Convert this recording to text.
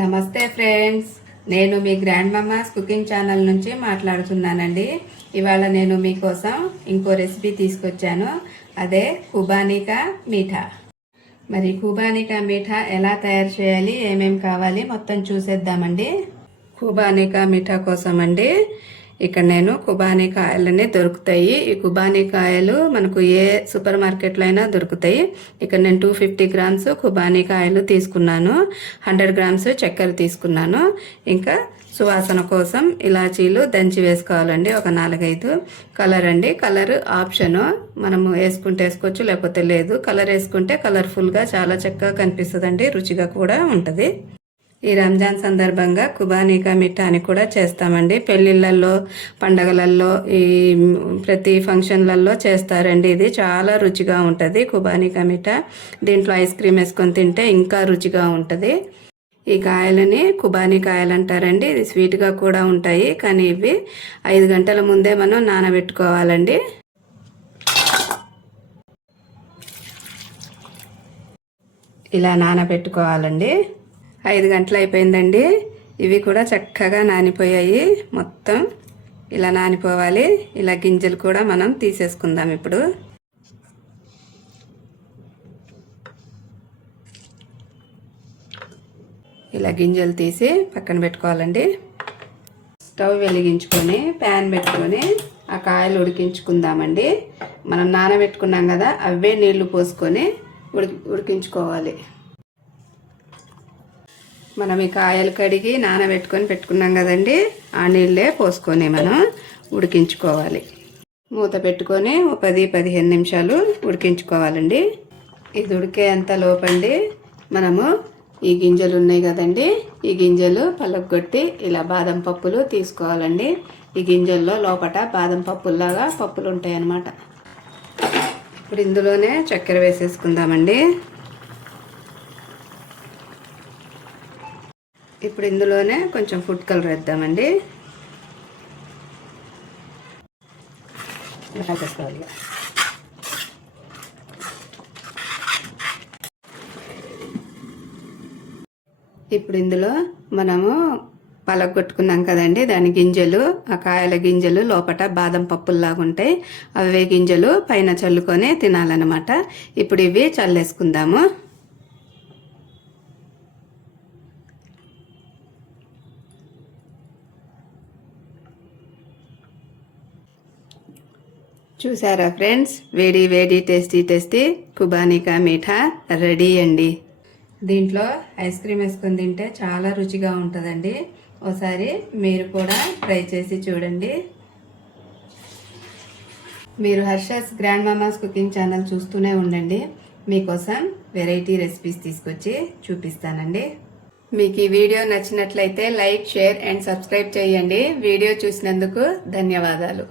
నమస్తే ఫ్రెండ్స్, నేను మీ grand mama's cooking channel నుంచి మాట్లాడుతున్నానండి. ఇవాళ నేను మీకోసం ఇంకో రెసిపీ తీసుకొచ్చాను. అదే ఖుబానీ కా మీఠా. మరి ఖుబానీ కా మీఠా ఎలా తయారు చేయాలి, ఏమేమి కావాలి మొత్తం చూసేద్దామండి. ఖుబానీ కా మీఠా కోసం అండి ఇక్కడ నేను ఖుబానీ కాయలన్నీ దొరుకుతాయి. ఈ ఖుబానీ కాయలు మనకు ఏ సూపర్ మార్కెట్లో అయినా దొరుకుతాయి. ఇక్కడ నేను 250 గ్రామ్స్ ఖుబానీ కాయలు తీసుకున్నాను. 100 గ్రామ్స్ చక్కెర తీసుకున్నాను. ఇంకా సువాసన కోసం ఇలాచీలు దంచి వేసుకోవాలండి, ఒక 4-5. కలర్ అండి, కలర్ ఆప్షను, మనము వేసుకుంటే వేసుకోవచ్చు, లేకపోతే లేదు. కలర్ వేసుకుంటే కలర్ఫుల్గా చాలా చక్కగా కనిపిస్తుందండి, రుచిగా కూడా ఉంటుంది. ఈ రంజాన్ సందర్భంగా ఖుబానీ కా మీఠా అని కూడా చేస్తామండి. పెళ్ళిళ్ళల్లో, పండగలల్లో, ఈ ప్రతి ఫంక్షన్లలో చేస్తారండి. ఇది చాలా రుచిగా ఉంటుంది ఖుబానీ కా మీఠా. దీంట్లో ఐస్ క్రీమ్ వేసుకొని తింటే ఇంకా రుచిగా ఉంటుంది. ఈ కాయలని ఖుబానీ కాయలు అంటారండి. ఇది స్వీట్గా కూడా ఉంటాయి, కానీ ఇవి 5 గంటల ముందే మనం నానబెట్టుకోవాలండి. ఇలా నానబెట్టుకోవాలండి. 5 గంటలు అయిపోయిందండి. ఇవి కూడా చక్కగా నానిపోయాయి. మొత్తం ఇలా నానిపోవాలి. ఇలా గింజలు కూడా మనం తీసేసుకుందాం ఇప్పుడు. ఇలా గింజలు తీసి పక్కన పెట్టుకోవాలండి. స్టవ్ వెలిగించుకొని ప్యాన్ పెట్టుకొని ఆ కాయలు ఉడికించుకుందామండి. మనం నానబెట్టుకున్నాం కదా, అవే నీళ్లు పోసుకొని ఉడికించుకోవాలి. మనం ఈ కాయలు కడిగి నానబెట్టుకొని పెట్టుకున్నాం కదండి, ఆ నీళ్ళే పోసుకొని మనం ఉడికించుకోవాలి. మూత పెట్టుకొని 10-15 నిమిషాలు ఉడికించుకోవాలండి. ఇది ఉడికేంత లోపండి మనము ఈ గింజలు ఉన్నాయి కదండి, ఈ గింజలు పలగొట్టి ఇలా బాదం పప్పులు తీసుకోవాలండి. ఈ గింజల్లో లోపట బాదం పప్పుల్లాగా పప్పులు ఉంటాయి అన్నమాట. ఇప్పుడు ఇందులోనే చక్కెర వేసేసుకుందామండి. ఇప్పుడు ఇందులోనే కొంచెం ఫుడ్ కలర్ వేద్దామండి. ఇప్పుడు ఇందులో మనము పలగొట్టుకున్నాం కదండి, దాని గింజలు, ఆ కాయల గింజలు లోపట బాదం పప్పుల్లాగా ఉంటాయి. అవే గింజలు పైన చల్లుకొని తినాలన్నమాట. ఇప్పుడు ఇవి చల్లేసుకుందాము. చూసారా ఫ్రెండ్స్, వేడి వేడి టేస్టీ ఖుబానీ కా మీఠా రెడీ అండి. దీంట్లో ఐస్ క్రీమ్ వేసుకొని తింటే చాలా రుచిగా ఉంటుందండి. ఒకసారి మీరు కూడా ట్రై చేసి చూడండి. మీరు Harsha's grand mama's cooking channel చూస్తూనే ఉండండి. మీకోసం వెరైటీ రెసిపీస్ తీసుకొచ్చి చూపిస్తానండి. మీకు ఈ వీడియో నచ్చినట్లయితే లైక్, షేర్ అండ్ సబ్స్క్రైబ్ చేయండి. వీడియో చూసినందుకు ధన్యవాదాలు.